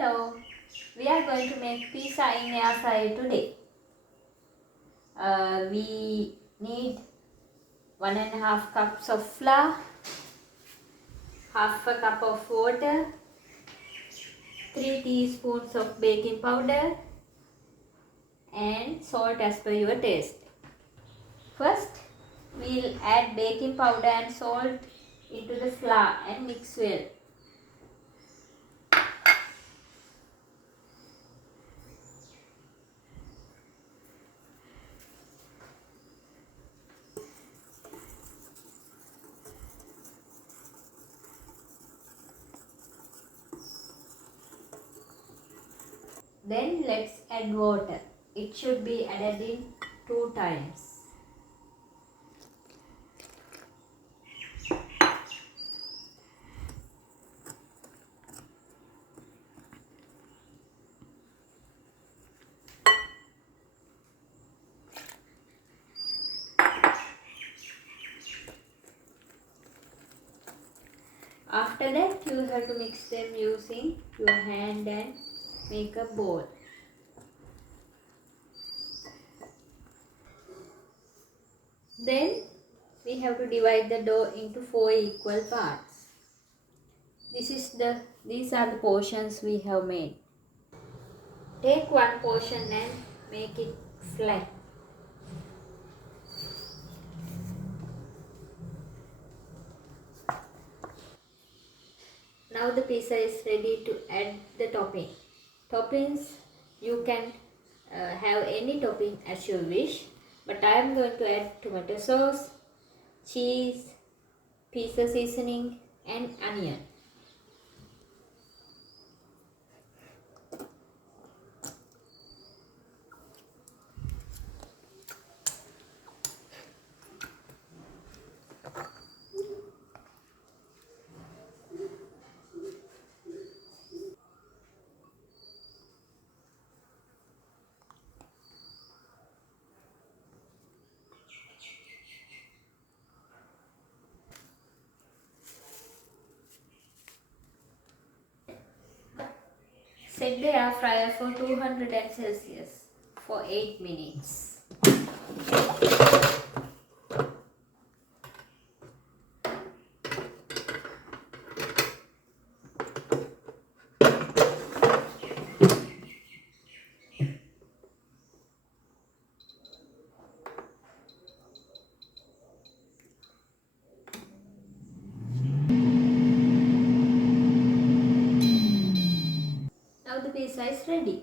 Hello, we are going to make pizza in air fryer today. We need 1.5 cups of flour, half a cup of water, 3 teaspoons of baking powder and salt as per your taste. First, we'll add baking powder and salt into the flour and mix well. Then let's add water. It should be added in 2 times. After that, you have to mix them using your hand and make a ball. Then we have to divide the dough into 4 equal parts. These are the portions we have made. Take one portion and make it flat. Now the pizza is ready to add the topping. Toppings, you can have any topping as you wish, but I am going to add tomato sauce, cheese, pizza seasoning and onion. Set the air fryer for 200 Celsius for 8 minutes. Now the pizza is ready.